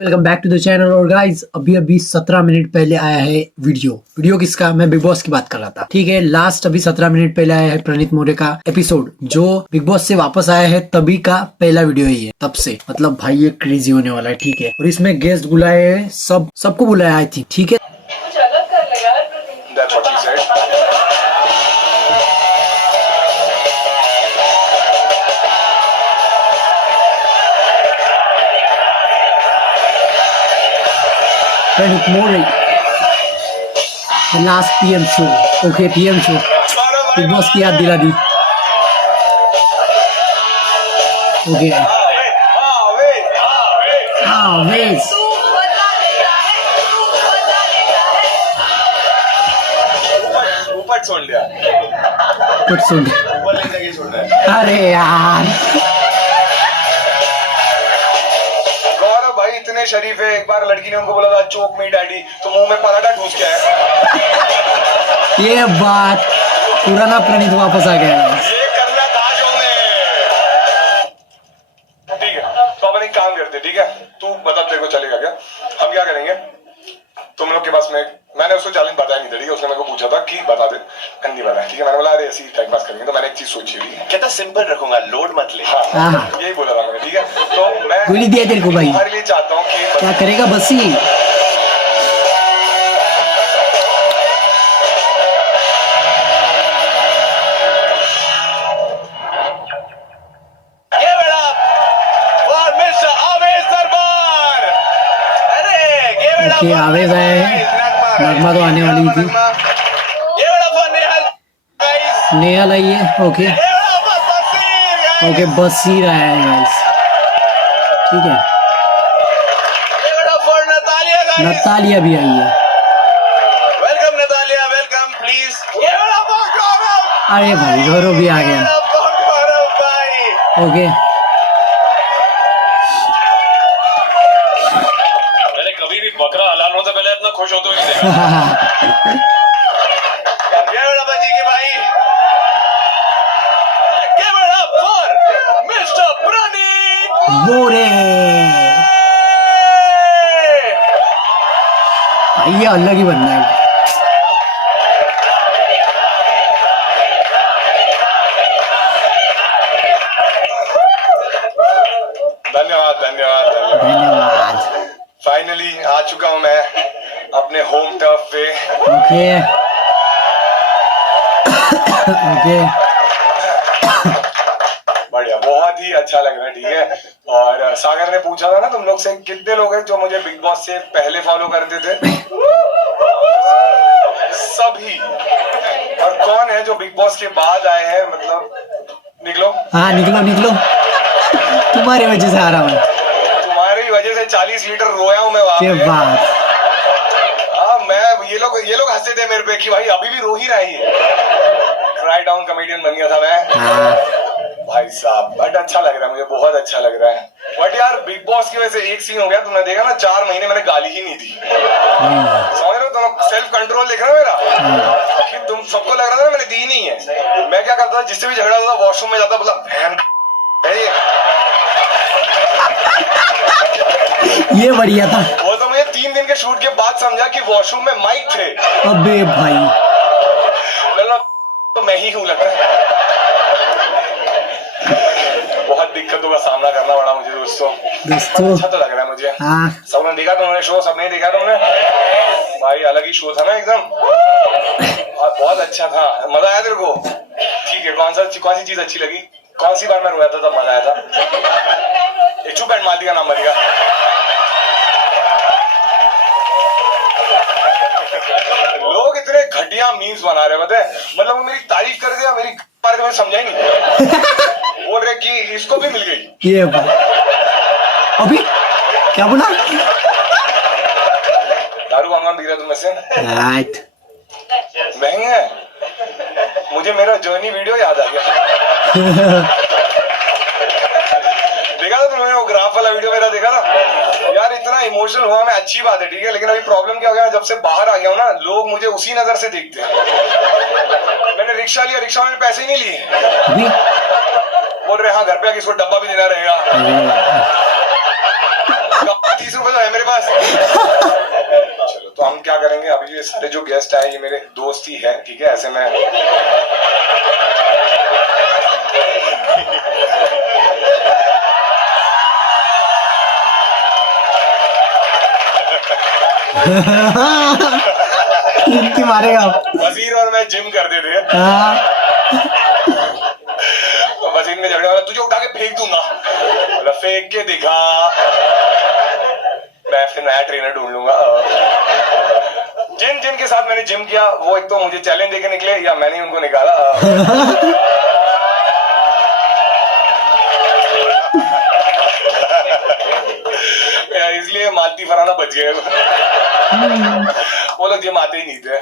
Welcome back to the channel. और guys अभी 17 minute पहले आया है वीडियो किसका, मैं बिग बॉस की बात कर रहा था। ठीक है, लास्ट अभी 17 मिनट पहले आया है प्रणीत मोरे का एपिसोड, जो बिग बॉस से वापस आया है तभी का पहला वीडियो ही है। तब से मतलब भाई ये क्रेजी होने वाला है। ठीक है, और इसमें गेस्ट बुलाए हैं, सबको बुलाया आई थी। ठीक है, Praneeth More the last PM show. Okay, PM show Bigg Boss की याद दिला दी। ओके ऊपर छोड़ लिया, ऊपर ले जाके छोड़ रहा है। अरे यार गौरव भाई इतने शरीफ है, एक बार लड़की ने उनको बोला था चोक मी डैडी, तो मुंह में पराठा ठूस के आया। ये बात पुराना प्रणीत वापस आ गया है। ये करना था जो मैं। ठीक है, तो अपन एक काम करते, ठीक है, तू बता तेरे को चलेगा क्या? हम क्या करेंगे, तुम लोग के पास में, मैंने उसको चैलेंज बताया नहीं था, ठीक है, उसने मेरे को पूछा था कि बता दे, नहीं बताया। ठीक है, मैंने बोला अरे ऐसी टाइम पास करेंगे, तो मैंने एक चीज सोची हुई, कहता सिंपल रखूंगा, लोड मत ले। हाँ, यही बोला था मैंने। ठीक है, तो मैं गोली दिया तेरे को भाई, तुम्हारे लिए चाहता हूँ कि क्या करेगा बसी। ओके, आवेश आया है, नगमा तो आने वाली थी, नेहल आई है। ओके बसीर आया है गाइस। ठीक है, नतालिया भी आई है। Welcome Natalia, welcome please. अरे भाई गौरव भी आ गया। ओके, मैंने कभी भी बकरा हलाने से पहले इतना खुश होते हुए नहीं देखा। Give it up, जी के भाई। Give it up for Mr. Pranit मोरे भाई, ये अलग ही बनना है। धन्यवाद धन्यवाद धन्यवाद। धन्यवाद। फाइनली आ चुका हूं मैं अपने होम टर्फ पे। ओके ओके, बढ़िया, बहुत ही अच्छा लग रहा है। ठीक है, और सागर ने पूछा था ना तुम लोग से कितने लोग हैं जो मुझे बिग बॉस से पहले फॉलो करते थे? सभी। और कौन है जो बिग बॉस के बाद आए हैं? मतलब निकलो। हाँ निकलो, तुम्हारी वजह से आ रहा हूँ। तुम्हारी वजह से 40 लीटर रोया हूं मैं वहां क्या पे। बात। हाँ, मैं ये लोग हंसते थे मेरे पे कि भाई अभी भी रो ही रही है। क्राई डाउन कॉमेडियन बन गया था मैं। हाँ भाई साहब, बट अच्छा लग रहा है मुझे, बहुत अच्छा लग रहा है। बट यार बिग बॉस की वजह से एक सीन हो गया, तुमने देखा ना, 4 महीने मैंने गाली ही नहीं दी। समझ रहे हो तुम? सेल्फ कंट्रोल देख रहे हो मेरा, कि तुम सबको लग रहा था मैंने दी नहीं है। मैं क्या करता था, जिससे भी झगड़ा होता था वॉशरूम में जाता, बोला ये बढ़िया था। वो तो मुझे 3 दिन के शूट के बाद समझा कि वॉशरूम में माइक थे। अबे भाई, तो मैं ही हूँ लगता है। बहुत दिक्कतों का सामना करना पड़ा मुझे दोस्तों। अच्छा तो लग रहा है मुझे। हाँ सबने देखा तुमने शो? सबने देखा तुमने? भाई अलग ही शो था ना एकदम, बहुत अच्छा था। मजा आया तेरे को? ठीक है, कौन सी चीज अच्छी लगी? कौन सी बार मैं रोया था तब मजा आया था? एक चुप एंड मालती का नाम बनेगा। लोग इतने घटिया मीम्स बना रहे हैं, पता है? मतलब वो मेरी तारीफ कर दिया, मेरी बारे में समझा ही नहीं। बोल रहे कि इसको भी मिल गई। ये अभी क्या बोला? दारू कौन पी रहा तुम में से? राइट, महंगे है। मुझे मेरा जर्नी वीडियो याद आ गया। देखा था तुमने वो ग्राफ वाला वीडियो मेरा? देखा था यार, इतना इमोशनल हुआ मैं। अच्छी बात है, ठीक है, लेकिन अभी प्रॉब्लम क्या हो गया, जब से बाहर आ गया हूं ना, लोग मुझे उसी नजर से देखते हैं। मैंने रिक्शा लिया, रिक्शा में पैसे ही नहीं लिए। बोल रहे हाँ घर पे आके इसको डब्बा भी देना रहेगा। ₹25 तो है मेरे पास। चलो तो हम क्या करेंगे, अभी ये सारे जो गेस्ट आए ये मेरे दोस्त ही है, ठीक है, ऐसे में इनकी मारेगा आप। वजीर और मैं जिम करते थे, हाँ। तो वजीर ने झगड़े वाला तुझे उठा के फेंक दूंगा, बोला फेंक के दिखा, मैं फिर नया ट्रेनर ढूंढ लूंगा। जिन जिन के साथ मैंने जिम किया वो एक तो मुझे चैलेंज देके निकले या मैंने उनको निकाला। इसलिए मालती फराना बच गए, वो लोग जिम आते ही नहीं थे।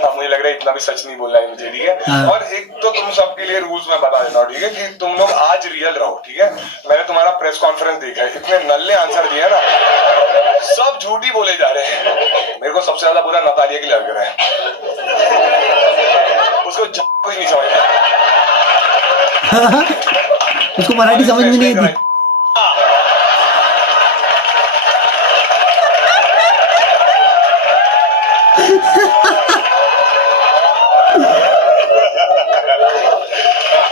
अब मुझे लग रहा है इतना भी सच नहीं बोलना है मुझे, ठीक है। हाँ। और एक तो तुम सबके लिए रूल्स मैं बता देता हूँ, ठीक है, कि तुम लोग आज रियल रहो, ठीक है। मैंने तुम्हारा प्रेस कॉन्फ्रेंस देखा है, इतने नल्ले आंसर दिए ना, सब झूठी बोले जा रहे हैं। मेरे को सबसे ज्यादा बुरा नतालिया की लग रहा है, उसको कुछ नहीं समझ में। उसको मराठी समझ में नहीं आती।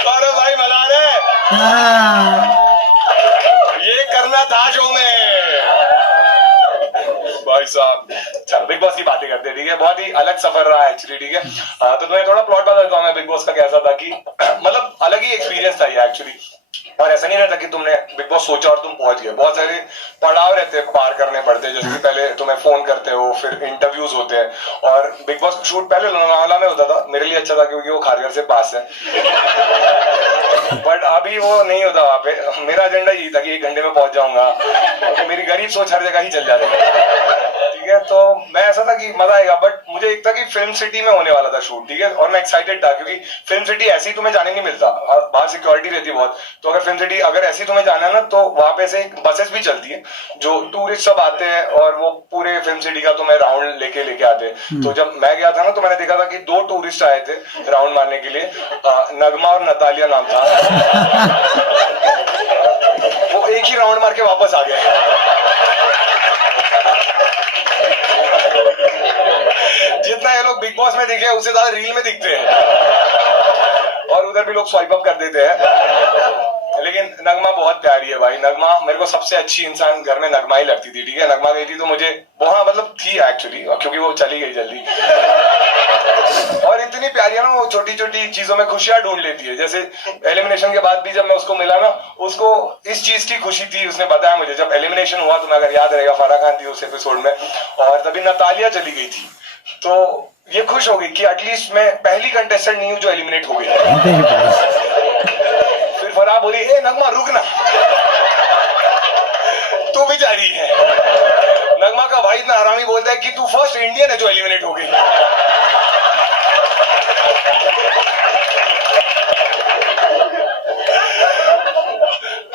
अरे भाई मजा आ रहा है, हाँ। ये करना था शो में भाई साहब। चलो बिग बॉस की बातें करते हैं, ठीक है। बहुत ही अलग सफर रहा है एक्चुअली, ठीक है। तो तुम्हें थोड़ा प्लॉट बता देता हूँ मैं बिग बॉस का कैसा था, कि मतलब अलग ही एक्सपीरियंस था ये एक्चुअली। और ऐसा नहीं रहता कि तुमने बिग बॉस सोचा और तुम पहुंच गए, बहुत सारे पड़ाव रहते हैं, पार करने पड़ते हैं। जैसे कि पहले तुम्हें फोन करते हो, फिर इंटरव्यूज होते हैं, और बिग बॉस शूट पहले लोनावाला में होता था। मेरे लिए अच्छा था क्योंकि वो खारघर से पास है, बट अभी वो नहीं होता वहां पे। मेरा एजेंडा यही था कि 1 घंटे में पहुंच जाऊंगा, तो मेरी गरीब सोच हर जगह ही चल जाती है, ठीक है। तो मैं ऐसा था कि मजा आएगा, बट मुझे एक था कि फिल्म सिटी में होने वाला था शूट, ठीक है। और मैं एक्साइटेड था क्योंकि फिल्म सिटी ऐसी तुम्हें जाने नहीं मिलता, बाहर सिक्योरिटी रहती है बहुत। तो अगर फिल्म सिटी अगर ऐसी तुम्हें जाना है ना, तो वहां पे से बसेस भी चलती है, जो टूरिस्ट सब आते हैं और वो पूरे फिल्म सिटी का तुम्हें राउंड लेके आते हैं। तो जब मैं गया था ना, तो मैंने देखा था कि 2 टूरिस्ट आए थे राउंड मारने के लिए, नगमा और नतालिया नाम था। वो एक ही राउंड मार के वापस आ गए। जितना ये लोग बिग बॉस में दिखे उससे ज्यादा रील में दिखते हैं, और उधर भी लोग स्वाइप अप कर देते हैं। लेकिन नगमा बहुत प्यारी है भाई। नगमा मेरे को सबसे अच्छी इंसान घर में नगमा ही लगती थी, ठीक है। नगमा गई थी तो मुझे वहां मतलब थी एक्चुअली, क्योंकि वो चली गई जल्दी। और इतनी प्यारी है ना, वो छोटी छोटी चीजों में खुशियां ढूंढ लेती है। जैसे एलिमिनेशन के बाद भी जब मैं उसको मिला ना, उसको इस चीज की खुशी थी। उसने बताया मुझे जब एलिमिनेशन हुआ, तुम्हें अगर याद रहेगा, फराह खान थी उस एपिसोड में, और तभी नतालिया चली गई थी। तो ये खुश हो गई कि एटलीस्ट मैं पहली कंटेस्टेंट नहीं हूं जो एलिमिनेट हो गई। फिर फराह बोली, ए नगमा रुक ना, तू भी जा रही है। नगमा का भाई इतना हरामी बोलता है कि तू फर्स्ट इंडियन है जो एलिमिनेट हो गई।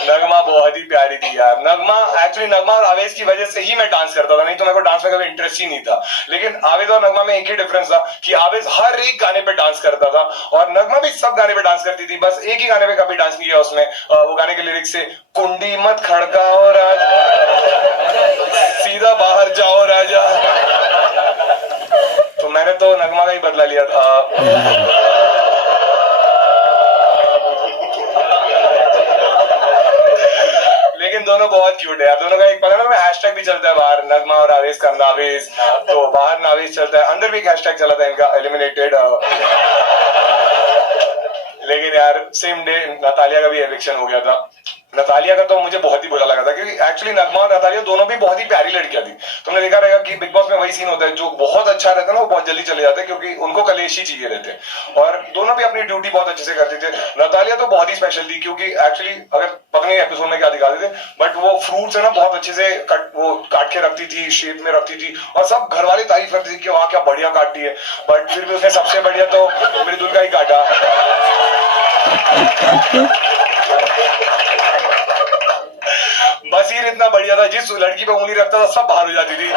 नगमा बहुत ही प्यारी थी यार। नगमा एक्चुअली, नगमा और आवेश की वजह से ही मैं डांस करता था, नहीं तो मेरे को डांस में कभी इंटरेस्ट ही नहीं था। लेकिन आवेश और नगमा में एक ही डिफरेंस था कि आवेश हर एक गाने पे डांस करता था, और नगमा भी सब गाने पे डांस करती थी। बस एक ही गाने पे कभी डांस नहीं किया उसने। वो गाने के लिरिक्स से, कुंडी मत खड़काओ राजा, सीधा बाहर जाओ राजा। तो मैंने तो नगमा का ही बदला लिया था। लेकिन दोनों बहुत क्यूट है यार। दोनों का एक पता ना, हैशटैग भी चलता है बाहर, नगमा और आवेश का नावेश। तो बाहर नावेश चलता है, अंदर भी एक हैशटैग चला था इनका, एलिमिनेटेड। लेकिन यार सेम डे नतालिया का भी एविक्शन हो गया था। नतालिया का तो मुझे बहुत ही बुरा लगा था, क्योंकि एक्चुअली नगमा और नतालिया दोनों भी बहुत ही प्यारी लड़कियां थी। तुमने देखा रहेगा कि बिग बॉस में वही सीन होता है, जो बहुत अच्छा रहता है ना वो बहुत जल्दी चले जाते हैं, क्योंकि उनको कलेश ही चाहिए रहते हैं। और दोनों भी अपनी ड्यूटी बहुत अच्छे से करते थे। नतालिया तो बहुत ही स्पेशल थी, क्योंकि एक्चुअली अगर पता नहीं एपिसोड में क्या दिखाते थे, बट वो फ्रूट्स है ना बहुत अच्छे से काट के रखती थी, शेप में रखती थी, और सब घर वाले तारीफ करते थे कि वहां क्या बढ़िया काटती है। बट फिर भी उसने सबसे बढ़िया तो मृदुल का ही काटा। बसीर इतना बढ़िया था, जिस लड़की पे उंगली रखता था सब बाहर हो जाती थी।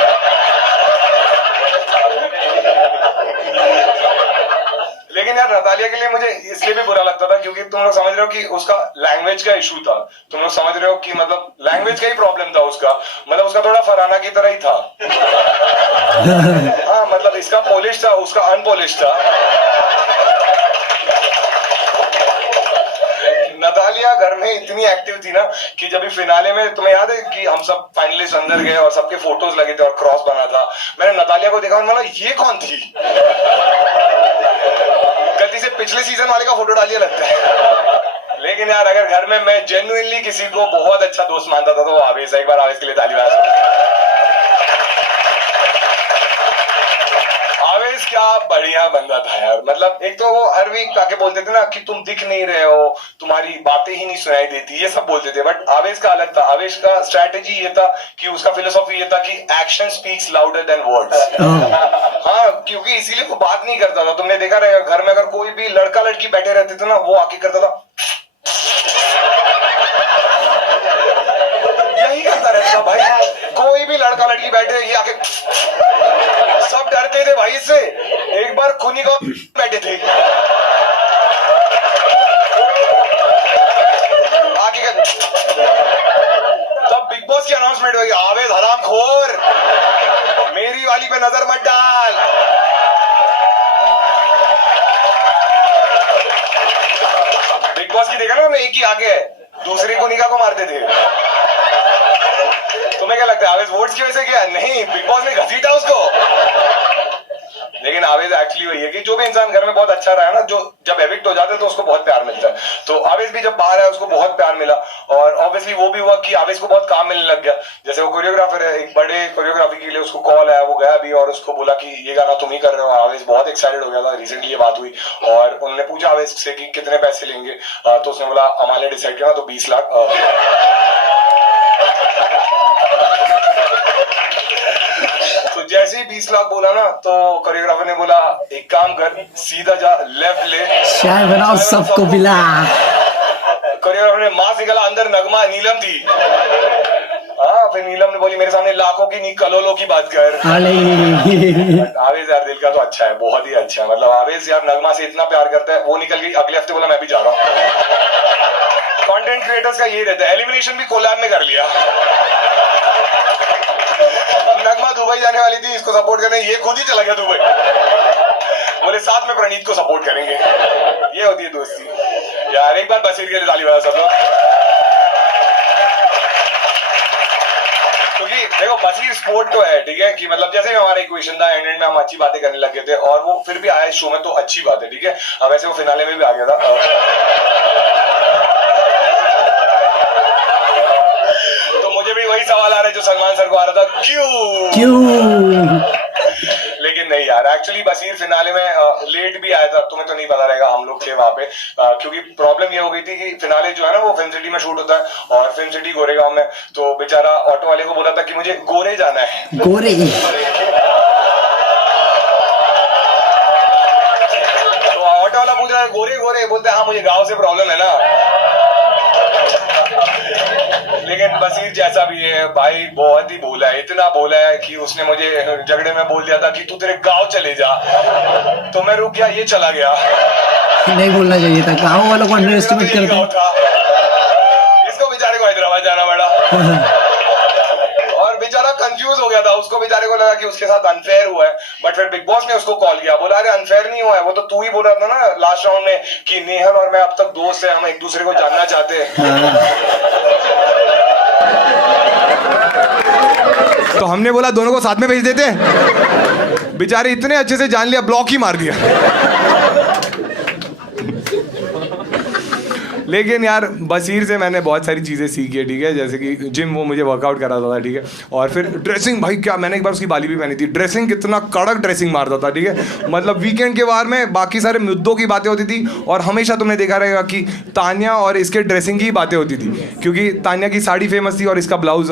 लेकिन यार नतालिया के लिए मुझे इसलिए भी बुरा लगता था क्योंकि तुम लोग समझ रहे हो कि उसका लैंग्वेज का इशू था। तुम लोग समझ रहे हो कि मतलब लैंग्वेज का ही प्रॉब्लम था उसका। मतलब उसका थोड़ा फरहाना की तरह ही था। हाँ मतलब इसका पॉलिश था, उसका अनपॉलिश था। नतालिया घर में इतनी एक्टिव थी ना कि जब भी फिनाले में, तुम्हें याद है कि हम सब फाइनलिस्ट अंदर गए और सबके फोटोज लगे थे और क्रॉस बना था। मैंने नतालिया को देखा और मैंने ये कौन थी? गलती से पिछले सीजन वाले का फोटो डालिए लगता है। लेकिन यार अगर घर में मैं जेन्युइनली किसी को बहुत अच्छा दोस्त मानता था तो वो आवेश। एक बार आवेश के लिए ताली बजा। आवेश क्या बढ़िया बंदा था यार। मतलब एक तो वो हर वीक आके बोलते थे ना कि तुम दिख नहीं रहे हो, तुम्हारी बातें ही नहीं सुनाई देती, ये सब बोलते थे। बट आवेश का अलग था। आवेश का स्ट्रैटेजी ये था कि उसका फिलोसॉफी ये था कि action speaks louder than words. हाँ क्योंकि इसीलिए वो बात नहीं करता था। तुमने देखा रहेगा घर में अगर कोई भी लड़का लड़की बैठे रहते थे ना, वो आके करता था यही करता रहता भाई। कोई भी लड़का लड़की बैठे ये आके, सब डरते थे भाई इससे। एक बार खुनी को बैठे थे आगे का, तब बिग बॉस की अनाउंसमेंट हुई, आवेश हरामखोर, मेरी वाली पे नजर मत डाल। बिग बॉस की देखा ना, एक ही आगे दूसरी कुनिका को मारते थे। तुम्हें क्या लगता है आवेश वोट्स की वजह से क्या? नहीं, बिग बॉस ने घसीटा उसको। लेकिन आवेश एक्चुअली वही है कि जो भी इंसान घर में बहुत अच्छा रहा है ना, जो जब एविक्ट हो जाता है तो उसको बहुत प्यार मिलता है। तो आवेश भी जब बाहर आया उसको बहुत प्यार मिला। और ऑब्वियसली वो भी हुआ कि आवेश को बहुत काम मिलने लग गया। जैसे वो कोरियोग्राफर है, एक बड़े कोरियोग्राफी के लिए उसको कॉल आया, वो गया भी और उसको बोला कि ये गाना तुम ही कर रहे हो। आवेश बहुत एक्साइटेड हो गया था। रिसेंटली ये बात हुई और उन्होंने पूछा आवेश से कि कितने पैसे लेंगे, तो उसने बोला अमाल ने डिसाइड किया तो 20 लाख। तो जैसे ही 20 लाख बोला ना, तो कोरियोग्राफर ने बोला एक काम कर, सीधा जा लेफ्ट ले, चाय बनाओ सबको पिला। कोरियोग्राफर ने मां से गला, अंदर नगमा नीलम थी। हाँ फिर नीलम ने बोली मेरे सामने लाखों की नहीं करोड़ों की बात कर। आवेश यार दिल का तो अच्छा है, बहुत ही अच्छा है। मतलब आवेश यार नगमा से इतना प्यार करता है। वो निकल गई, अगले हफ्ते बोला मैं भी जा रहा हूँ। कंटेंट क्रिएटर्स का ये रहता है, एलिमिनेशन भी कोलैब में कर लिया। नगमा दुबई जाने वाली थी इसको सपोर्ट करने, ये खुद ही चला गया दुबई। बोले साथ में प्रणीत को सपोर्ट करेंगे। ये होती है दोस्ती यार। एक बार बसीर के लिए ताली बजा सब लोग, क्योंकि देखो बसीर स्पोर्ट तो है, ठीक है कि मतलब जैसे हमारा इक्वेशन था, एंड में हम अच्छी बातें करने लगे थे और वो फिर भी आया शो में तो अच्छी बात है, ठीक है। वैसे वो फिनाले में भी आ गया था। मुझे भी वही सवाल आ रहा है जो सलमान सर को आ रहा था, क्यों? लेकिन नहीं यार, एक्चुअली बसीर फिनाले में लेट भी आया था। तुम्हें तो नहीं पता रहेगा, हम लोग थे वहां पे क्योंकि प्रॉब्लम ये हो गई थी कि फिनाले जो है ना वो फिल्म सिटी में शूट होता है और फिल्म सिटी गोरेगांव में। तो बेचारा ऑटो वाले को बोला था कि मुझे गोरे जाना है। गोरे तो ऑटो वाला पूछ रहा है गोरे गोरे, बोलते हाँ मुझे गाँव से प्रॉब्लम है ना। लेकिन बसीर जैसा भी है भाई, बहुत ही बोला है, इतना बोला है कि उसने मुझे झगड़े में बोल दिया था कि तू तेरे गांव चले जा, तो मैं रुक गया, ये चला गया। नहीं बोलना चाहिए था, गांव वालों को अंडर एस्टिमेट करते। इसको बेचारे को हैदराबाद जाना पड़ा। और बेचारा कंफ्यूज हो गया था, उसको बेचारे को लगा कि उसके साथ अनफेयर हुआ है। बट फिर बिग बॉस ने उसको कॉल किया, बोला अरे अनफेयर नहीं हुआ है, वो तो तू ही बोल रहा था ना लास्ट राउंड में कि नेहल और मैं अब तक दोस्त है, हम एक दूसरे को जानना चाहते हैं। तो हमने बोला दोनों को साथ में भेज देते। बेचारे इतने अच्छे से जान लिया, ब्लॉक ही मार दिया। लेकिन यार बसीर से मैंने बहुत सारी चीज़ें सीखी है, ठीक है। जैसे कि जिम वो मुझे वर्कआउट कराता था, ठीक है। और फिर ड्रेसिंग, भाई क्या, मैंने एक बार उसकी बाली भी पहनी थी। ड्रेसिंग कितना कड़क ड्रेसिंग मारता था, ठीक है। मतलब वीकेंड के बार में बाकी सारे मुद्दों की बातें होती थी और हमेशा तुमने देखा रहेगा कि तान्या और इसके ड्रेसिंग की बातें होती थी, क्योंकि तान्या की साड़ी फेमस थी और इसका ब्लाउज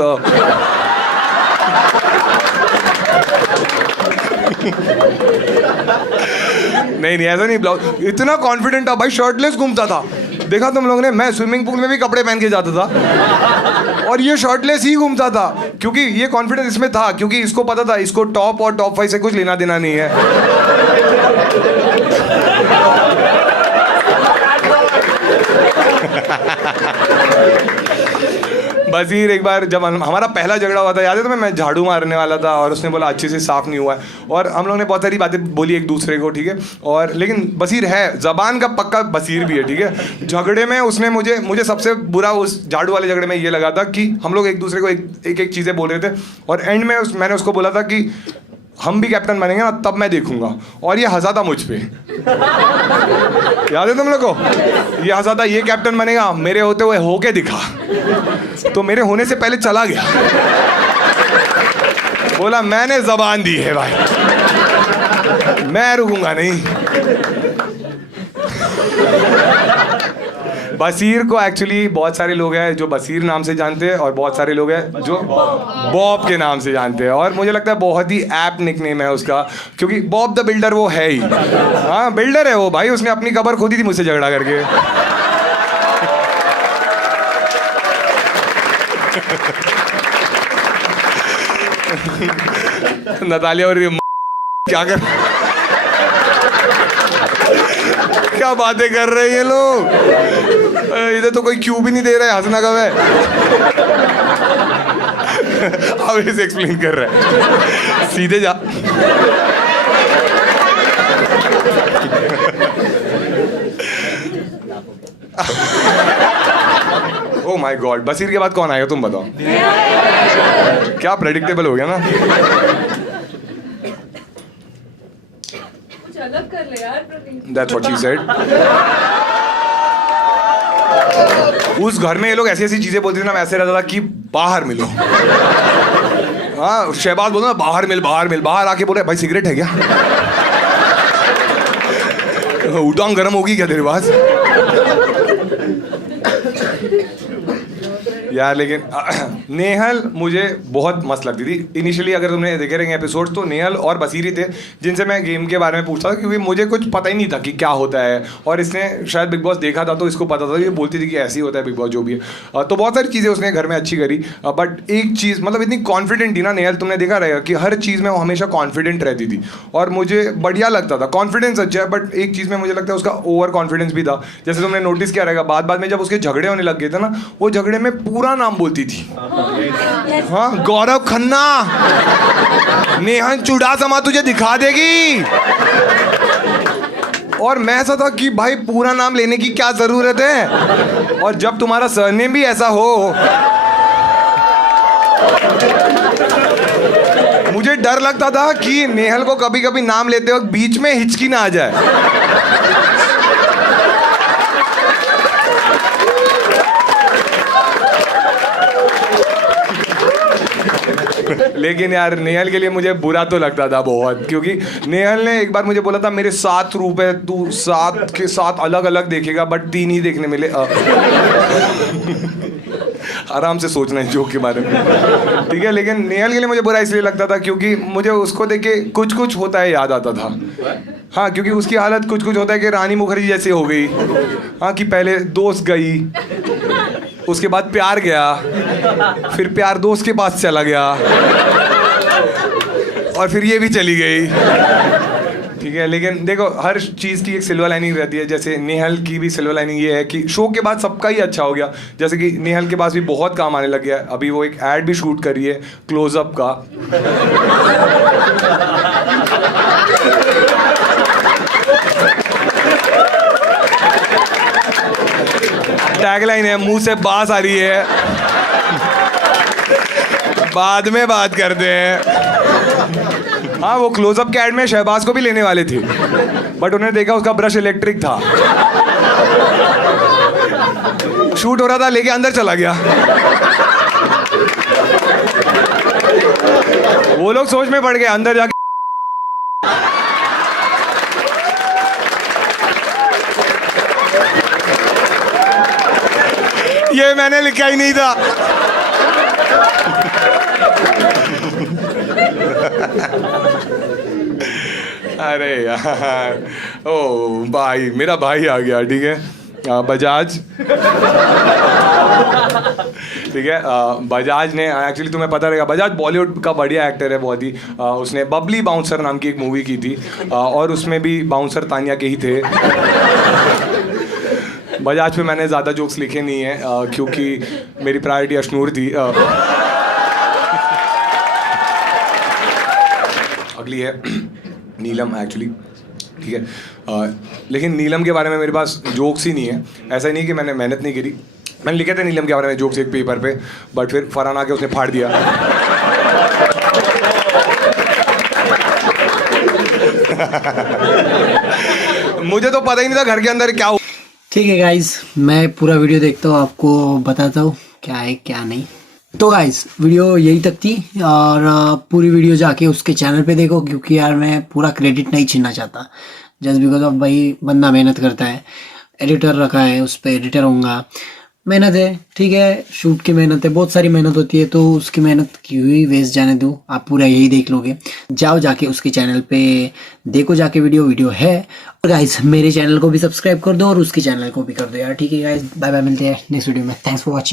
नहीं ऐसा नहीं, ब्लाउज इतना कॉन्फिडेंट था भाई, शर्टलेस घूमता था। देखा तुम लोगों ने, मैं स्विमिंग पूल में भी कपड़े पहन के जाता था और ये शर्टलेस ही घूमता था, क्योंकि ये कॉन्फिडेंस इसमें था, क्योंकि इसको पता था इसको टॉप और टॉप 5 से कुछ लेना देना नहीं है। बसीर एक बार जब हमारा पहला झगड़ा हुआ था, याद है तुम्हें, मैं झाड़ू मारने वाला था और उसने बोला अच्छे से साफ नहीं हुआ है, और हम लोग ने बहुत सारी बातें बोली एक दूसरे को, ठीक है, और लेकिन बसीर है जबान का पक्का बसीर भी है, ठीक है। झगड़े में उसने मुझे सबसे बुरा उस झाड़ू वाले झगड़े में ये लगा था कि हम लोग एक दूसरे को एक एक चीज़ें बोल रहे थे, और एंड में मैंने उसको बोला था कि हम भी कैप्टन बनेंगे ना तब मैं देखूंगा, और ये हंसा था मुझ पे। याद है तुम लोग को? ये हंसा था, ये कैप्टन बनेगा, मेरे होते हुए होके दिखा, तो मेरे होने से पहले चला गया। बोला मैंने जबान दी है भाई, मैं रुकूंगा नहीं। बसीर को एक्चुअली बहुत सारे लोग हैं जो बसीर नाम से जानते हैं, और बहुत सारे लोग हैं जो बॉब के नाम से जानते हैं, और मुझे लगता है बहुत ही ऐप निकनेम है उसका, क्योंकि बॉब द बिल्डर वो है ही। हाँ बिल्डर है वो भाई, उसने अपनी कबर खोदी थी मुझसे झगड़ा करके। नतालिया और क्या कर क्या बातें कर रहे हैं ये लोग, इधर तो कोई क्यों भी नहीं दे रहा है, हंसना कब है। अब इसे एक्सप्लेन कर रहा है, सीधे जा। ओह माय गॉड, बसीर के बाद कौन आएगा तुम बताओ? क्या प्रेडिक्टेबल हो गया ना। अलग कर ले यार Praveen. That's what she said. उस घर में ये लोग ऐसी ऐसी चीजें बोलते थे ना, मैं ऐसे रहता था कि बाहर मिलो। हाँ शहबाज बोलो ना बाहर मिल, बाहर मिल, बाहर आके बोले भाई सिगरेट है क्या? उदांग गर्म होगी क्या तेरे पास? यार लेकिन नेहल मुझे बहुत मस्त लगती थी इनिशियली। अगर तुमने देखे रहेंगे एपिसोड्स तो नेहल और बसीर ही थे जिनसे मैं गेम के बारे में पूछता था, क्योंकि मुझे कुछ पता ही नहीं था कि क्या होता है, और इसने शायद बिग बॉस देखा था तो इसको पता था, ये बोलती थी कि ऐसे ही होता है बिग बॉस जो भी है। तो बहुत सारी चीज़ें उसने घर में अच्छी करी, बट एक चीज़ मतलब इतनी कॉन्फिडेंट थी ना नेहल, तुमने देखा रहेगा कि हर चीज़ में वो हमेशा कॉन्फिडेंट रहती थी, और मुझे बढ़िया लगता था। कॉन्फिडेंस अच्छा है, बट एक चीज़ में मुझे लगता है उसका ओवर कॉन्फिडेंस भी था। जैसे तुमने नोटिस किया रहेगा बाद में जब उसके झगड़े होने लग गए थे ना, वो झगड़े में पूरा नाम बोलती थी। हाँ गौरव खन्ना, नेहल चुड़ासमा तुझे दिखा देगी, और मैं ऐसा था कि भाई पूरा नाम लेने की क्या जरूरत है, और जब तुम्हारा सरनेम भी ऐसा हो, मुझे डर लगता था कि नेहल को कभी कभी नाम लेते वक्त बीच में हिचकी ना आ जाए। लेकिन यार नेहल के लिए मुझे बुरा तो लगता था बहुत, क्योंकि नेहल ने एक बार मुझे बोला था मेरे 7 रूप है, तू 7 के 7 अलग अलग देखेगा बट 3 ही देखने मिले। आराम से सोचना है जोक के बारे में, ठीक है। लेकिन नेहल के लिए मुझे बुरा इसलिए लगता था क्योंकि मुझे उसको देख के कुछ कुछ होता है याद आता था। हाँ क्योंकि उसकी हालत कुछ कुछ होता है कि रानी मुखर्जी जैसे हो गई। हाँ कि पहले दोस्त गई, उसके बाद प्यार गया, फिर प्यार दोस्त के पास चला गया, और फिर ये भी चली गई, ठीक है। लेकिन देखो हर चीज़ की एक सिल्वर लाइनिंग रहती है। जैसे नेहल की भी सिल्वर लाइनिंग ये है कि शो के बाद सबका ही अच्छा हो गया। जैसे कि नेहल के पास भी बहुत काम आने लग गया है। अभी वो एक ऐड भी शूट कर रही है क्लोजअप का। टैगलाइन है मुंह से बास आ रही है, बाद में बात करते हैं। हाँ वो क्लोजअप के ऐड में शहबाज को भी लेने वाले थे, बट उन्होंने देखा उसका ब्रश इलेक्ट्रिक था, शूट हो रहा था लेके अंदर चला गया। वो लोग सोच में पड़ गए, अंदर जाके ये मैंने लिखा ही नहीं था। अरे यार, ओ भाई मेरा भाई आ गया, ठीक है बजाज। ठीक है। बजाज ने एक्चुअली तुम्हें पता रहेगा, बजाज बॉलीवुड का बढ़िया एक्टर है बहुत ही। उसने बबली बाउंसर नाम की एक मूवी की थी और उसमें भी बाउंसर तानिया के ही थे। बजाज पे मैंने ज़्यादा जोक्स लिखे नहीं हैं क्योंकि मेरी प्रायोरिटी अशनूर थी। अगली है नीलम एक्चुअली, ठीक है। लेकिन नीलम के बारे में मेरे पास जोक्स ही नहीं है। ऐसा ही नहीं कि मैंने मेहनत नहीं करी, मैंने लिखे थे नीलम के बारे में जोक्स एक पेपर पे, बट फिर फरहान आके उसने फाड़ दिया। मुझे तो पता ही नहीं था घर के अंदर क्या हो। ठीक है गाइज, मैं पूरा वीडियो देखता हूँ, आपको बताता हूँ क्या है क्या नहीं। तो गाइज वीडियो यही तक थी और पूरी वीडियो जाके उसके चैनल पे देखो, क्योंकि यार मैं पूरा क्रेडिट नहीं छीनना चाहता। जस्ट बिकॉज ऑफ भाई बंदा मेहनत करता है, एडिटर रखा है, उस पर एडिटर होऊंगा, मेहनत है, ठीक है, शूट की मेहनत है, बहुत सारी मेहनत होती है, तो उसकी मेहनत की हुई वेस्ट जाने दो। आप पूरा यही देख लोगे, जाओ जाके उसके चैनल पे देखो जाके, वीडियो है। और गाइज मेरे चैनल को भी सब्सक्राइब कर दो और उसके चैनल को भी कर दो यार, ठीक है गाइज। बाय बाय, मिलते हैं नेक्स्ट वीडियो में। Thanks for watching.